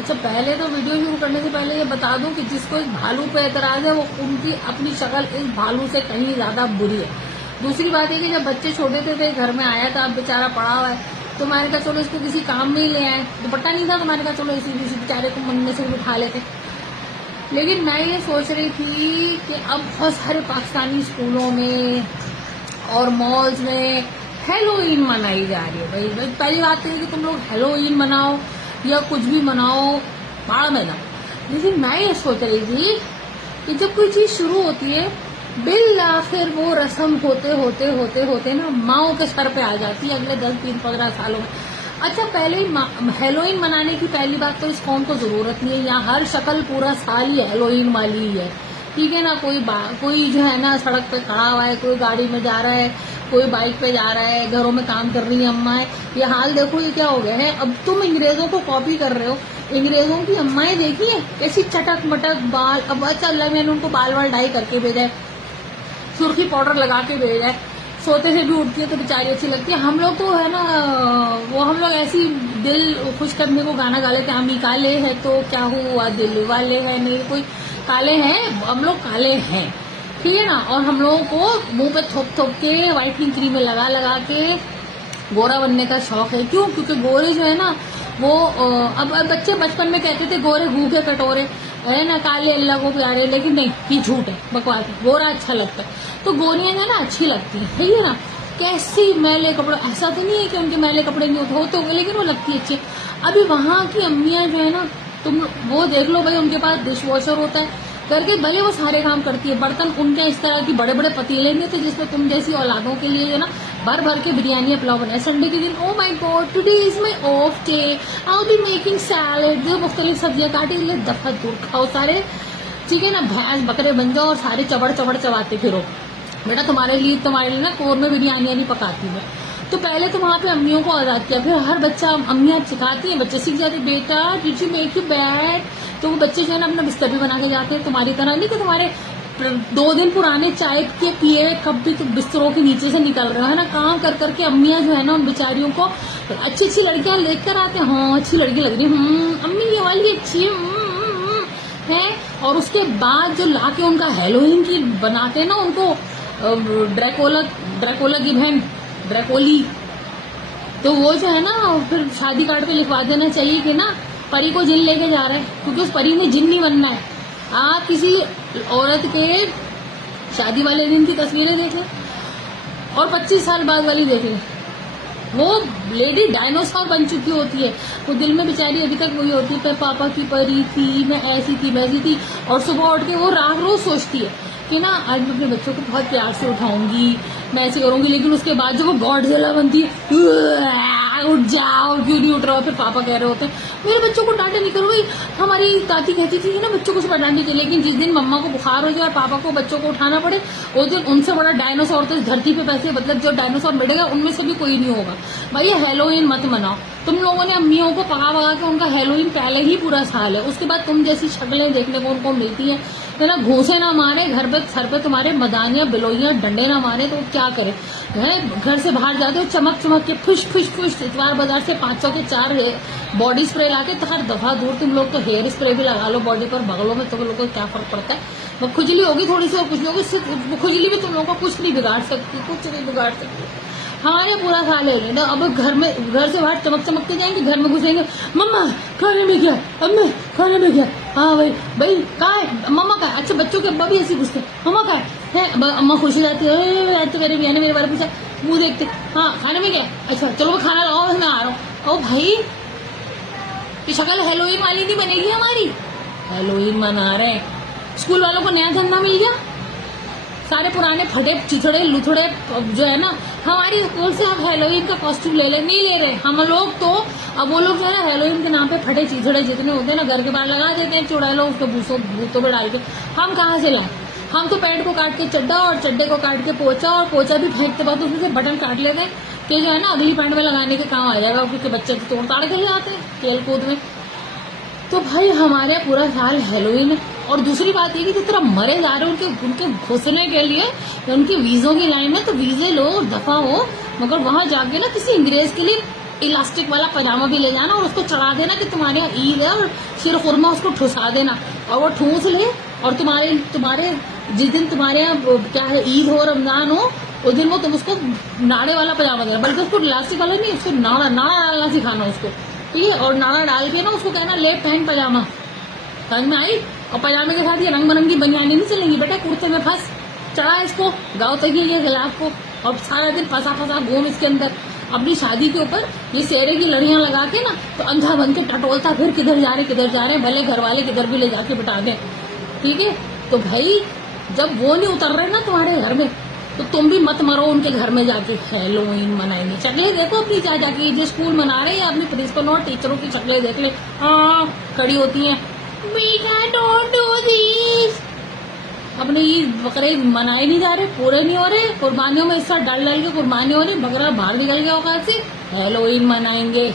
अच्छा, पहले तो वीडियो शुरू करने से पहले ये बता दूं कि जिसको इस भालू पे एतराज है वो उनकी अपनी शक्ल इस भालू से कहीं ज्यादा बुरी है। दूसरी बात है कि जब बच्चे छोटे थे घर में आया था, अब बेचारा पड़ा हुआ है, तो मैंने कहा चलो इसको किसी काम में ही ले आए। दुपट्टा नहीं था तो मैंने कहा चलो इसी बेचारे को मन में से उठा लेते। लेकिन मैं ये सोच रही थी कि अब बहुत सारे पाकिस्तानी स्कूलों में और मॉल्स में हेलोइन मनाई जा रही है। भाई पहली बात है कि तुम लोग हेलोइन मनाओ या कुछ भी मनाओ, बाढ़ में जाओ। लेकिन मैं ये सोच रही थी कि जब कोई चीज शुरू होती है बिल आखिर वो रस्म होते होते होते होते ना माओ के सर पे आ जाती है अगले 10-15 सालों में। अच्छा, पहले ही हेलोइन मनाने की पहली बात तो इस कौम को जरूरत नहीं है। यहाँ हर शक्ल पूरा साल ही हेलोइन वाली ही है, ठीक है ना। कोई जो है ना सड़क पे खड़ा हुआ है, कोई गाड़ी में जा रहा है, कोई बाइक पे जा रहा है, घरों में काम कर रही है अम्माएं। ये हाल देखो, ये क्या हो गया है। अब तुम अंग्रेजों को कॉपी कर रहे हो। अंग्रेजों की अम्माएं देखिए कैसी चटक मटक बाल। अब अच्छा अल्लाह मैंने उनको बाल वाल डाई करके भेजा है, सुर्खी पाउडर लगा के भेजा है, सोते से भी उठती है तो बेचारी अच्छी लगती है। हम लोग तो है ना वो हम लोग ऐसी दिल खुश करने को गाना गा लेते हैं, हम ही काले हैं तो क्या हुआ दिल वाले हैं, नहीं कोई काले हैं, हम लोग काले हैं, ठीक है ना। और हम लोगों को मुंह पे थोप थोप के व्हाइटनिंग क्रीम में लगा लगा के गोरा बनने का शौक है। क्यों? क्योंकि गोरे जो है ना वो अब बच्चे बचपन में कहते थे गोरे भूखे कटोरे है ना, काले अल्लाह को प्यारे। लेकिन नहीं, ये झूठ है, बकवास है। गोरा अच्छा लगता है तो गोरियां जो है ना अच्छी लगती है, ठीक है ना। कैसी मैले कपड़े, ऐसा तो नहीं है कि उनके मैले कपड़े नहीं होते होंगे, लेकिन वो लगती है अच्छी। अभी वहां की अम्मियां जो है ना, तुम वो देख लो भाई, उनके पास डिश वॉशर होता है करके भले वो सारे काम करती है। बर्तन उनके इस तरह की बड़े बड़े पतीले नहीं थे जिसमें तुम जैसी औलादों के लिए ना भर भर के बिरयानी पुलाव बनाए। संडे के दिन oh my God today is my of day, I will be making salad, जो मुख्तलिफ सब्जियां काटी ले दफा दूर खाओ सारे, ठीक है ना। भैंस बकरे बन जाओ और सारे चबड़ चबड़ चबाते फिरो। बेटा तुम्हारे लिए ना कोर में बिरयानियां नहीं पकाती मैं। तो पहले तो वहां पे अम्मियों को आजाद किया, फिर हर बच्चा अम्मियां सिखाती हैं, बच्चे सीख जाते। बेटा did you make you bed, तो वो बच्चे जो है ना अपना बिस्तर भी बना के जाते हैं। तुम्हारी तरह नहीं कि तुम्हारे 2 दिन पुराने चाय के पिए कब भी तुम बिस्तरों के नीचे से निकल रहे हो, है ना। काम कर करके अम्मियां जो है ना उन बेचारियों को अच्छी अच्छी लड़कियां लेकर आते हैं। हाँ अच्छी लड़की लग रही है, अम्मी ये वाली अच्छी है। और उसके बाद जो लाके उनका हेलोइन की बनाते हैं ना उनको, ड्रैकोला की बहन ड्रैकोली, तो वो जो है ना फिर शादी कार्ड पे लिखवा देना चाहिए कि ना परी को जिन लेके जा रहे हैं, क्योंकि उस परी ने जिन नहीं बनना है। आप किसी औरत के शादी वाले दिन की तस्वीरें देखें और 25 साल बाद वाली देखें, वो लेडी डायनासोर बन चुकी होती है। वो दिल में बेचारी अभी तक वही होती है, मैं पापा की परी थी, मैं ऐसी थी वैसी थी। और सुबह उठ के वो रात रोज सोचती है कि ना आज मैं अपने बच्चों को बहुत प्यार से उठाऊंगी, मैं ऐसे करूंगी। लेकिन उसके बाद जब वो गॉडजिला बनती है, उठ जाओ, क्यों नहीं उठ रहा हो, फिर पापा कह रहे होते हैं मेरे बच्चों को डांटे नहीं करो। भाई हमारी दादी कहती थी ना बच्चों को सुबह डांटने के लिए, लेकिन जिस दिन मम्मा को बुखार हो जाए और पापा को बच्चों को उठाना पड़े, उस दिन उनसे बड़ा डायनासोर तो इस धरती पे पैसे, मतलब जो डायनासोर मिटेगा उनमें से भी कोई नहीं होगा। भाई ये हेलोइन मत मनाओ। तुम लोगों ने अम्मियों को पका पका के उनका हेलोइन पहले ही पूरा साल है, उसके बाद तुम जैसी शक्लें देखने को उनको मिलती है ना। घूसे ना मारे घर पे, सर पे तुम्हारे मदानियां बिलोइयां डंडे ना मारे तो क्या करे। घर से बाहर जाते हो चमक चमक के फुश फुश फुश, इतवार बाजार से 500 के 4 बॉडी स्प्रे लाके तो हर दफा दूर। तुम लोग तो हेयर स्प्रे भी लगा लो बॉडी पर, बगलों में, तुम लोग को क्या फर्क पड़ता है। वो खुजली होगी थोड़ी सी और कुछ लोगों से, खुजली भी तुम लोगों को कुछ नहीं बिगाड़ सकती, कुछ नहीं बिगाड़ सकती। हमारे पूरा खा ले रहे ना। अब घर से बाहर चमक चमक के जाएंगे, घर में घुसेंगे, मम्मा खाने में क्या, अम्मी खाने में क्या, हाँ भाई कहा है मम्मा का। अच्छा बच्चों के अब्बा भी ऐसी पूछते मम्मा का है, अम्मा खुश हो जाती है, तो मेरे भैया ने मेरे बारे पूछा, मुंह देखते हाँ खाने में क्या, अच्छा चलो मैं खाना लगाओ, मैं आ रहा हूँ। ओ भाई ये शक्ल हेलोइन वाली नहीं बनेगी हमारी। हेलोइन मना रहे, स्कूल वालों को नया धंधा मिल गया, सारे पुराने फटे चिथड़े लुथड़े जो है ना हमारी स्कूल से अब हेलोइन का कॉस्ट्यूम ले नहीं ले रहे हम लोग। तो अब वो लोग जो है ना हेलोइन के नाम पे फटे चिथड़े जितने होते हैं ना घर के बाहर लगा देते हैं, चुड़ैलों उसको भूतों में डाल के। हम कहाँ से लाए? हम तो पैंट को काट के चड्डा और चड्डे को काट के पोचा, और पोचा भी फेंकते बाद उसमें से बटन काट लेते हैं कि जो है ना अगली पैंट में लगाने के काम आ जाएगा, क्योंकि बच्चे तो तोड़ ताड़ के जाते हैं खेल कूद में। तो भाई हमारे पूरा साल हेलोइन है। और दूसरी बात ये कि जिस तरह मरे जा रहे हैं उनके घुसने के लिए, उनके वीजों की लाइन में, तो वीजे लो दफा हो, मगर वहां जाके ना किसी अंग्रेज के लिए इलास्टिक वाला पजामा भी ले जाना और उसको चढ़ा देना कि तुम्हारे यहाँ ईद है, और शीर खुरमा उसको ठुसा देना, और वो ठूस ले, और तुम्हारे जिस दिन तुम्हारे यहाँ क्या है ईद हो, रमजान हो, उस दिन वो तुम उसको नाड़े वाला पजामा देना, बल्कि उसको इलास्टिक वाला नहीं, उसको नाड़ा डालना सिखाना उसको, ठीक है। और नाड़ा डाल के ना उसको कहना ले पहन पजामा, समझ में आई। और पजामे के साथ ये रंग बिरंगी बनियानी नहीं चलेंगी बेटा, कुर्ते में फंस, चढ़ा इसको, गाँव तक ये गुलाब को, और सारा दिन फंसा फंसा घूम इसके अंदर। अपनी शादी के ऊपर ये सेरे की लड़ियां लगा के ना, तो अंधा बन के टटोलता फिर किधर जा रहे, भले घर वाले किधर भी ले जाके बिठा दें, ठीक है। तो भाई जब वो नहीं उतर रहे ना तुम्हारे घर में, तो तुम भी मत मरो उनके घर में जाके हैलोवीन मनाएंगे। शक्लें देखो अपनी जाके, जो स्कूल मना रहे हैं अपनी प्रिंसिपल और टीचरों की शक्लें देख ले, हाँ खड़ी होती हैं, बेटा डोंट डू दिस। अपने ईद बकरे मनाए नहीं जा रहे, पूरे नहीं हो रहे, कुर्बानियों में इस डल के कुर्बानी हो रही, बकरा बाहर निकल गया औकात से, हैलोवीन मनाएंगे।